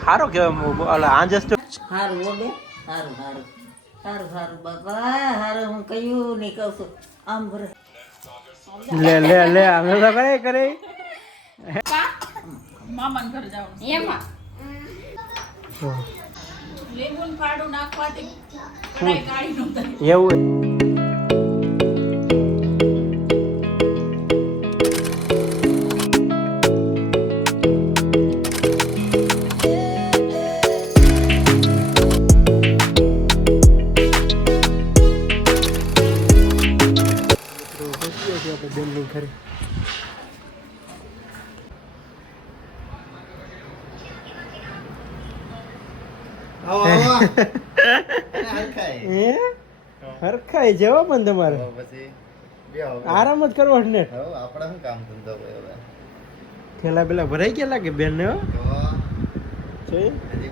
હારો કેવાય આંજસ તો હારું બોલે હારું હારું હારું હારું બાપા હારું હું કયું નહીં કહું છું આમ ભરે લે લે લે અમે તો કરે મામાન ઘર જાવ એમાં લીંબુન ફાડું નાખવાથી કડાઈ કાઢી નો થાય એવું ઘરે હરખાઈ જવા પણ તમારે આરામ જ કરવો ને આપડે શું કામ ધંધો થેલા પેલા ભરાઈ ગયા લાગે બેન ને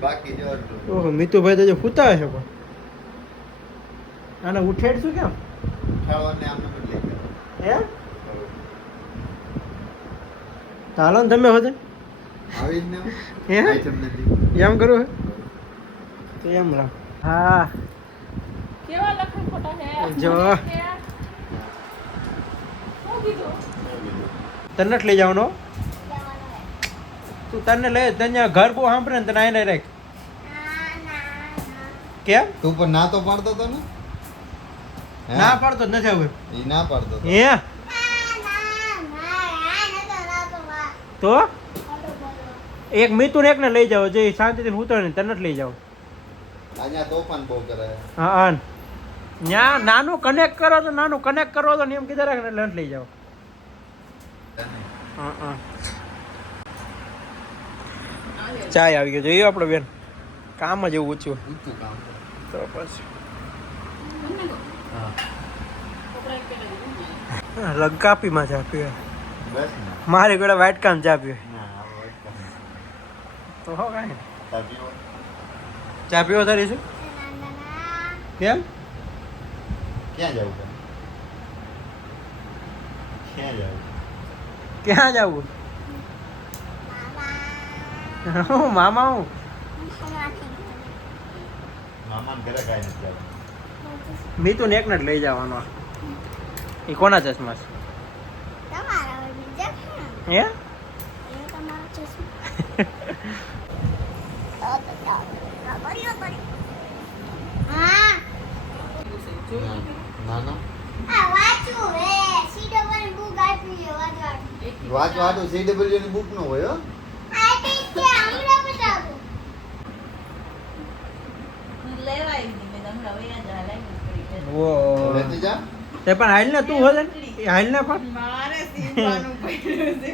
બાકી જો ઓહો મીતુભાઈ તો જો ફૂતા છે પણ આને ઉઠેડશું કેમ ઉઠાડવાને આમને બદલે હે ચાલો ને તમે હોતે આવી જ ને હે એમ કરું તો એમ રાખ હા કેવા લખે ફોટા હે જો શું કીધું તને જ લઈ જવાનો તું તને લઈ તને ઘર બહુ સાંભળે ને તને આઈને રાખ કેમ તું પણ ના તો પાડતો તો ને ના પાડતો જ નથી હવે ઈ ના પાડતો હે તો એક મિતુન એકને લઈ જાઓ જે શાંતિથી ઉતરે ને તને જ લઈ જાઓ અહીંયા તોફાન બહુ કરે હા ન્યા નાનું કનેક્ટ કરો તો નાનું કનેક્ટ કરો તો એમ કીધા રાખે એટલે લઈ જાઓ હા ચાય આવી ગયો જોયું આપણે બેન કામ જ એવું ઓછું ઊંચું કામ તો પછી લગાપીમાં ચા પીવે બસ ને મારી જોડે વ્હાઈટ કામ ચા પીવે ના હવે તો હો કાંઈ તાપીઓ ચા પીવો તારી શું કેમ ક્યાં જવું છે ક્યાં જવું ક્યાં જવું હું મામા હું મામાને ઘરે કાંઈ નથી જવું મિતુન એકને જ લઈ જવાનો એ કોના ચશ્મા છે હે ના ના વાંચવાનું CW ની બુક નો હોય હો લેતી જા તે પણ હાલ ને તું હોલે હાલ ને પણ મારે સીવવાનું પડ્યું છે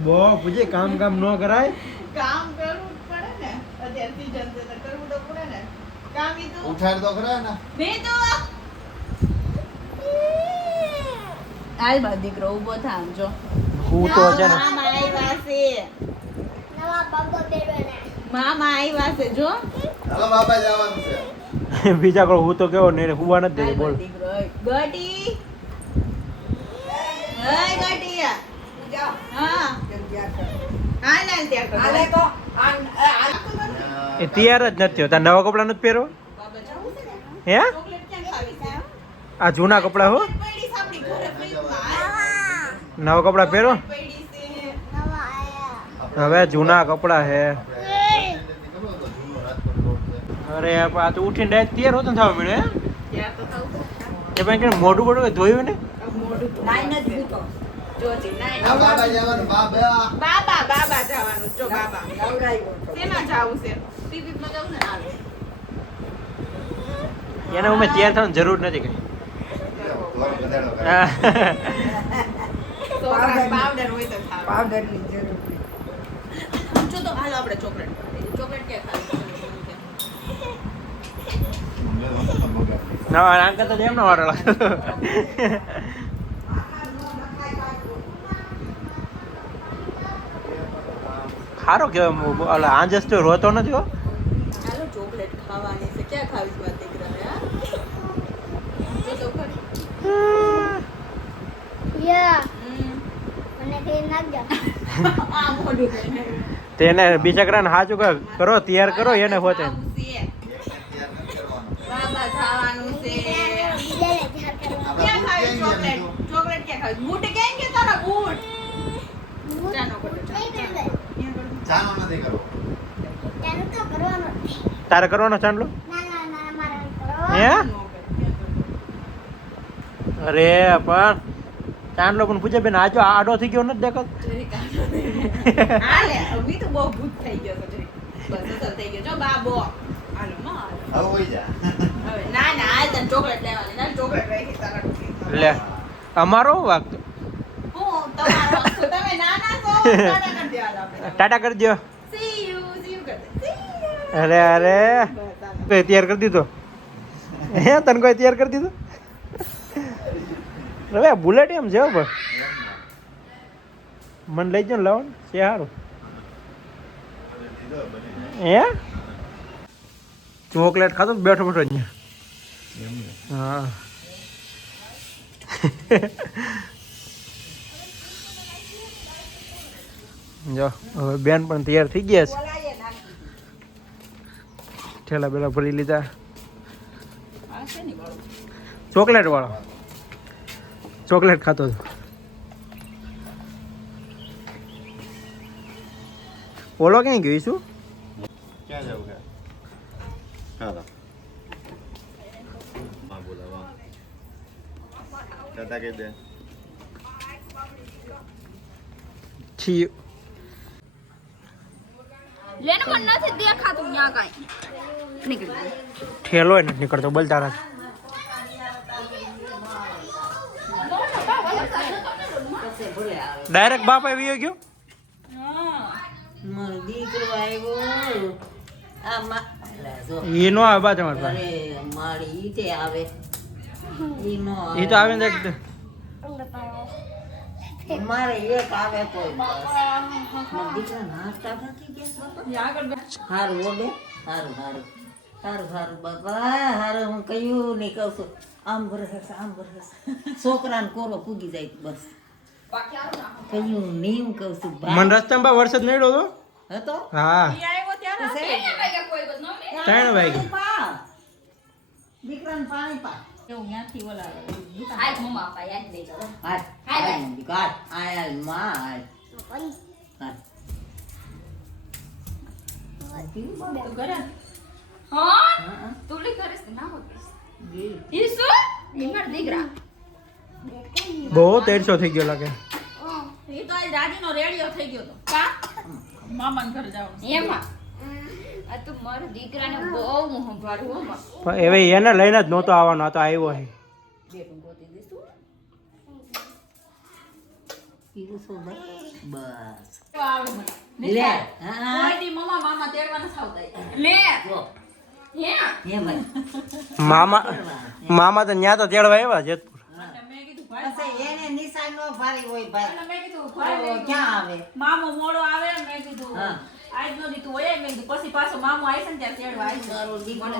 બો પૂછે કામ ન કરાય કામ કરવું જ પડે ને અત્યારથી જલ્દી તો કરવું તો પડે ને કામ ઈ તો ઉઠાડ તો ખરા ને મેં તો આલ બા દીકરો ઊભો થા આમ જો હું તો છે ને મામા આવ્યા છે મામા આવ્યા છે જો હાલો બાબા જવાનું છે બીજા કોઈ હું તો કેવો ને હુવા નથી દેતો બોલ દીકરો ગટી હે ગટી હા હા ના ત્યાં હાલે તો એ તૈયાર જ નથી હોતા નવા કપડા નથી પહેરો બાબા જાવું છે ને હે ચોકલેટ ક્યાં ખાવી છે આ જૂના કપડા હો પડી સાપડી ઘરે ફ્રીજમાં નવા કપડા પહેરો પડી છે હવે જૂના કપડા હે અરે આ તો ઉઠીને ડાયરેક્ટ તૈયાર હોતો ને થવા મળે ત્યાં તો થાવ એ પણ કે મોઢું બોડું ધોયું ને મોઢું નાઈ ન ભૂતો જોજી નાઈ ના બાબા જવાનું બાબા બાબા જવાનું જો બાબા શેમાં જાવું છે ટીવીમાં જાવું ને હાલે એને અમે તૈયાર થવાની જરૂર નથી કઈ પાવડર હોય તો ખાવ પાવડર ની જરૂર જો તો હાલો આપણે ચોકલેટ કે ખાવી ના આમ કરતા જ એમનો વારો લાગતો સારો કેવાય આંજસ તો રોતો નથી હો હાલો ચોકલેટ ખાવાની છે ક્યાં ખાવીશ મારા દીકરાને હા જો તો ખરી Yeah. હમ મને આ મોઢું લઈને. તેને બીજા કરાને હાચું કરો તૈયાર કરો એને હોતે આવું છે. તૈયાર નથી કરવાનો. બાબા જવાનું છે. ક્યાં ખાવી ચોકલેટ? ચોકલેટ ક્યાં ખાવી? બૂટ કેમ કે તારા બૂટ? ચાનો કરો, ચાનો. ચાનો નથી કરવો. તારે કરવાનો ચાંદલો હે અરે પણ ચાંદલો પણ પૂછે બેન આજો આડો થઈ ગયો નથી દેખાતો હાલે, હવે તો બહુ ભૂત થઈ ગયો તો જરી. બસ અસર થઈ ગયો. જો બાબો. હાલો માં હાલો. હવે હોઈ જા. હવે ના ના આ તને ચોકલેટ લેવાની. ના ચોકલેટ રાખી તારા ખુશી. લે અમારો વાક હું તમારો વસ્તુ તમે નાના છો ટાટા કરી દેવા આપણે. ટાટા કરી દો See you કર દે. See you. અરે અરે બસ હાલો. કોઈ તૈયાર કરી દીધો હે તને કોઈ તૈયાર કરી દીધો હવે બુલેટ એમ છે હો પણ મને લઈ જાઓ ને લાવો છે સારું દીધો બની હે ચોકલેટ ખાતો ને બેઠો બેઠો અહીંયા એમને. હા જો હવે બેન પણ તૈયાર થઈ ગયા છે બોલાઈએ નાખી. ઠેલા બેલા ભરી લીધા આ છે ને બાળો. ચોકલેટ વાળો ચોકલેટ ખાતો હતો ઓલો ક્યાં ગયો શું ક્યાં જવું છે? હાલો. માં બોલાવા. ટાટા કહી દે. છી લેને મને નથી દેખાતું ન્યા કાંઈ નીકળી ગયું. ઠેલો નથી નીકળતો બોલતા નથી ડાયરેક્ટ બાપ આવી ગયો મારો દીકરો આવ્યો આ જો એ નો આવે બા તમારે પાસે અરે મારી ઈટે આવે ઈ નો એ તો આવે ને એક- મારે એક આવે કોઈ બસ મારા દીકરા નાસ્તા નથી ગયા હારું હો બે હારું હારું હારું હારું બાપા હારું હું કયું નહીં કહું છું આમ ભરે છોકરાને કોરો પૂગી જાય બસ કયું નહીં હું કહું છું મને રસ્તામાં બા વરસાદ નડ્યો હતો હતો હા ઈ આવ્યો ત્યારે ત્રણ વાગે દીકરાને પાણી પા એવું ન્યાથી ઓલા હાય મમ્મા આપા યાદ નહીં કરો હાલ હાલ. હાલ આય માં હાલ હાલ તું ઘરે હા હા તું લી કરીશ કે ના હોતીસ જી ઈસુ ઈમર દીકરા બહુ 300 થઈ ગયો લાગે ઈ તો આજ રાજીનો રેડિયો થઈ ગયો તો કા મામાને ઘરે જવાનું એમાં આ તું મારા દીકરાને બહુ મોહ ભરું હો માં પણ હવે એને લઈને જ નહોતો આવવાનો આ તો આવ્યો છે બેટું ગોતી દઈશું કીધું શું બસ બસ તો આવે મને લે નિશાળ. હા કોઈ દી મામા તેડવા નથી આવતા ઈ. લે જો હે હે ભાઈ મામા તો ન્યા તો તેડવા આવ્યા જેતપુર એટલે મેં કીધું ભાઈ પછી એને નિશાન નો ભારી હોય ભાઈ એટલે મેં કીધું તો ભાઈ મેં કીધું, ક્યાં આવે મામો મોડો આવે મેં કીધું હા. આજ નો દી તું હોય મેં કીધું પછી પાછો મામો આવશે ને ત્યારે તેડવા આવશે તારો દીકરો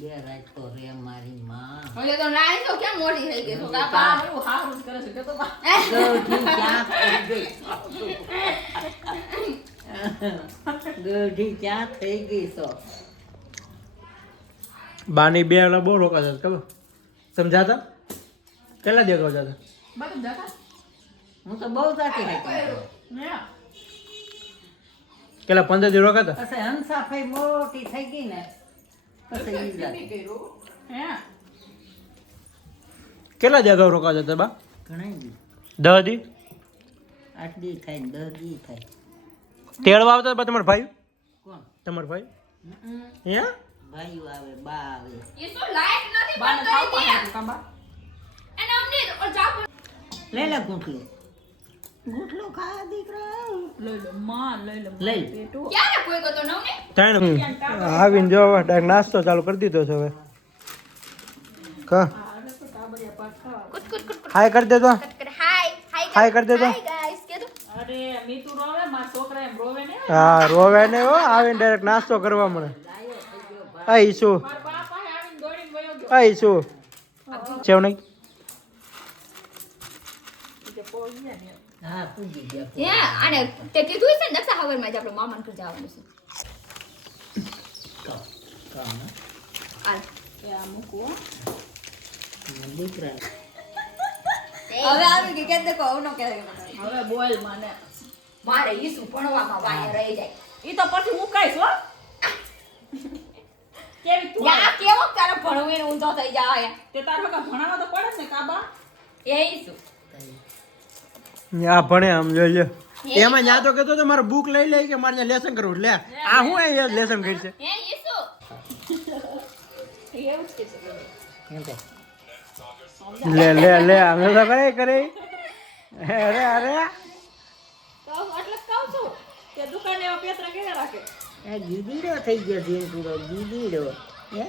બે રાત તો રે મારી માં હવે તો નાઈ તો કેમ મોટી થઈ ગઈ છો બા કાપા એવું હારું જ કરે છે કે તો બા ગઢી ક્યાં થઈ ગઈ છો બાની બે વાળા બહુ રોકાતા હતા ખબર સમજાતા કેટલા દિવસ રોકાતા બધું જતા હું તો બહુ જાતી હતી હે કેટલા 15 દિવસ રોકાતા પછી હંસાફાઈ મોટી થઈ ગઈ ને પછી ઈ જાતી. હે કેટલા દિવસ રોકાતા હતા બા ઘણાય દી 10 દી 8 દી થાય ને 10 દી થાય તેડવા આવતા હતા બા તમારા ભાઈ કોણ તમારા ભાઈ હમ. હે ભાઈઓ આવે બા આવે એ તો લાઈટ નથી બાને બંધ થાવ કરી પાડે કાંબા અને અમને ઓ જાપ લે લે ગૂંઠલો ગૂંઠલો ખા દીકરા લઈ લો માં લઈ લો લઈ લે. પેટું ક્યારે કોઈ ગતો નવને ત્રણ આવીને જો ડાયરેક્ટ નાસ્તો ચાલુ કરી દીધો છે હવે કા કુટ કુટ કુટ હાય કરી દેતો કટ કર હાય હાય કરી દેતો હાય ગાઈસ કે તો અરે મીતુ રોવે મારા છોકરા એમ રોવે ને હા રોવે ને હો આવીને ડાયરેક્ટ નાસ્તો કરવા મળે આ ઈસુ મારા બાપ પાસે આવીને દોડીને વયો ગયો આ ઈસુ ચેવ નહીં કે પહોંચી જાય ને હા પૂજી ગયા હે આને તે કીધું છે ને દક્ષા હવરમાં જ આપણે મામાને ઘર જવાનું છે કામ હાલ એ આ મૂકો દીકરા હવે આવી ગઈ કે દેખો હવે નો કે હવે બોલ મને મારે ઈસુ ભણવામાં વાય રહી જાય ઈ તો પછી મુકાઈશ હો કેવી તું યા કેવો તારે ભણવીને ઊંધો થઈ જાય તે તાર હકા ભણાવવા તો પડે જ ને કાબા એ ઈસુ આ ભણે આમ જોઈ લે એમાં ન્યા તો કહેતો તો મારે બુક લઈ લે કે મારે લેસન કરવું લે આ હું એ લેસન કરી છે હે ઈસુ એવું જ કે છે એમ કે લે લે લે અમે તો કરે કરે અરે અરે તો એટલે કહું છું કે દુકાને એવા પેતરા કેવા રાખે આ ગીદીડો થઈ ગયો ધીન પૂરો ગીદીડો હે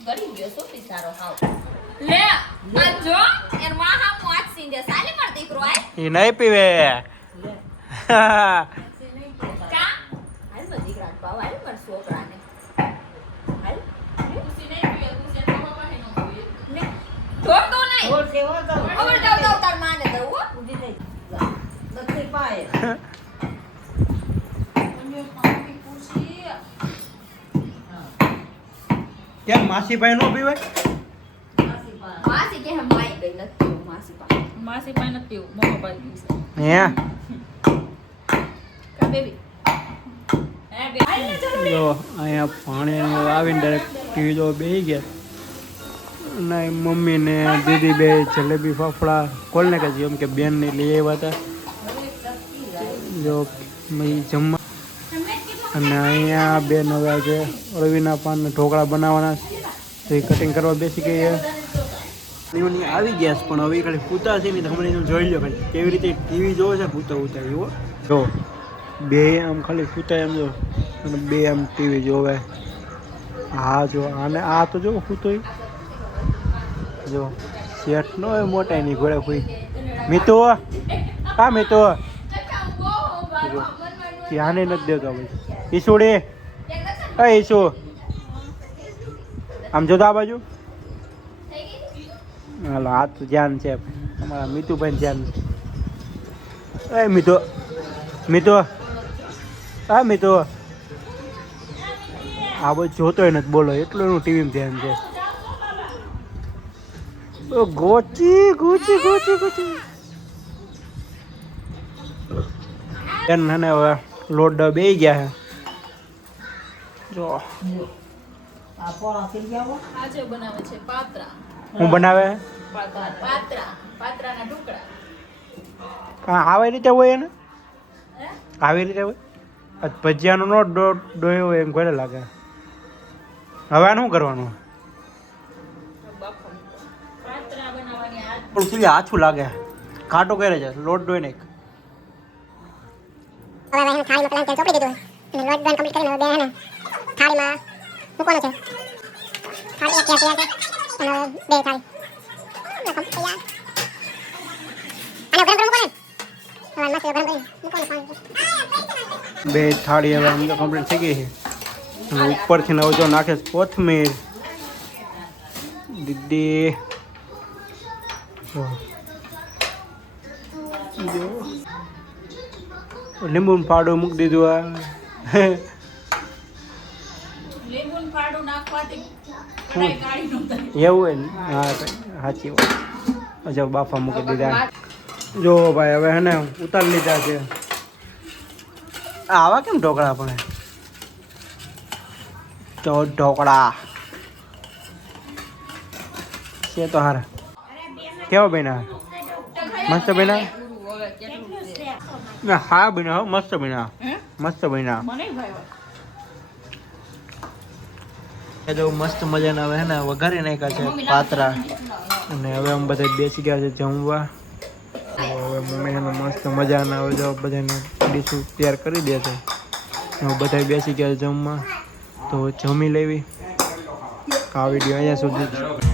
ગરી ગયો સોફી સારો હાવ લે આ જો એર માં હા મોચ સિંદે સાલે માર દીકરો આય એ નહીં પીવે કા હાલ માર દીકરા પાવ હાલ માર છોકરાને હાલ ખુશી નહીં પીએ ખુશી તો બાપા નો પીએ ને તો નહીં ઓર સેવા તો હવે દઉં તાર માને દઉં હો પૂજી નહીં દક્ષી પાય મને પાણી પૂછી કેમ માસી ભાઈ નો પીવે માસી કે હમ માઈ ગઈ નથી માસી પા માસી પાણી નથી પીવું મમ્મા પાણી પીશે હે કા બેબી હે બે હાલ ને ચાલો જો અહીંયા પાણી આવીને ડાયરેક્ટ ટીવી જો બેસી ગયા અને મમ્મી ને દીદી બે જલેબી ફાફડા કોલને કે જેમ કે બેન ને લઈ આવ્યા હતા જો મેં જમવા અને અહીંયા બેન હવે આજે અળવીના પાન ઢોકળા બનાવવાના તો એ કટિંગ કરવા બેસી ગઈ છે આવી ગયા છે પણ હવે ખાલી પૂતા છે ને તમને એનું જોઈ લો ખાલી કેવી રીતે ટીવી જોવે છે પૂતા પૂતા એવો જો બે આમ ખાલી પૂતા એમ જો અને બે આમ ટીવી જોવે હા જો અને આ તો જો પૂતો જો શેઠ નો હોય મોટા એની ઘોડે કોઈ મીતો હા મીતો ધ્યાને નથી દેતો ભાઈ ઈસુડી હા ઈસુ આમ જો તો આ બાજુ હાલો આ તો ધ્યાન છે અમારા મીતુભાઈ ધ્યાન એ મીતો મીતો હા મીતો આ બધું જોતોય નથી બોલો એટલું એનું ટીવીમાં ધ્યાન છે ગોચી ગોચી ગોચી ગોચી બેન અને હવે લોટ બે ગયા છે જો આ પોળા થઈ ગયા આજે બનાવે છે પાત્રા હું બનાવે પાત્રાના ટુકડા હા આવી રીતે હોય એને આવી રીતે હોય ભજીયાનો નો ડોયો હોય એમ ઘરે લાગે હવે આનું શું કરવાનું પાત્રા બનાવવાની આ થોડું સીધું આછું લાગે કાંટો કરે છે લોટ ડોઈ નાખ હવે હું થાળીમાં પેલા ચોપડી દીધું અને લોટ દોન કમ્પ્લીટ કરીને બે હે થાળીમાં મૂકવાનો છે થાળી એક તૈયાર છે અને બે થાળી તૈયાર અને ગરમ ગરમ કરે હવે મસ્ત ગરમ કરી મૂકવાનું પાણી બે થાળી હવે આમ તો કમ્પ્લીટ થઈ ગઈ છે અને ઉપરથી હવે જો નાખે છે કોથમીર દીદી જો લીંબુ પાવડર મૂકી દીધું આ લીંબુનું ફાડું નાખવાથી કડાઈ કાઢી નો થાય એવું હોય ને હા સાચી વાત અચ્છા બાફા મૂકી દીધા જો ભાઈ હવે હે ને ઉતારી લીધા છે આવા કેમ ઢોકળા પણ તો ઢોકળા છે તો હારા કેવા બન્યા મસ્ત બન્યા ના હા બન્યા હો મસ્ત બન્યા મસ્ત બન્યા મને ભાઈ એ જો મસ્ત મજાના હવે હે ને વઘારી નાખ્યા છે પાત્રા અને હવે અમે બધા બેસી ગયા છે જમવા તો હવે મમ્મી એને મસ્ત મજાના હવે જો બધાને ડીશું તૈયાર કરી દે છે હવે બધા બેસી ગયા છે જમવા તો જમી લેવી આ વિડીયો અહીંયા સુધી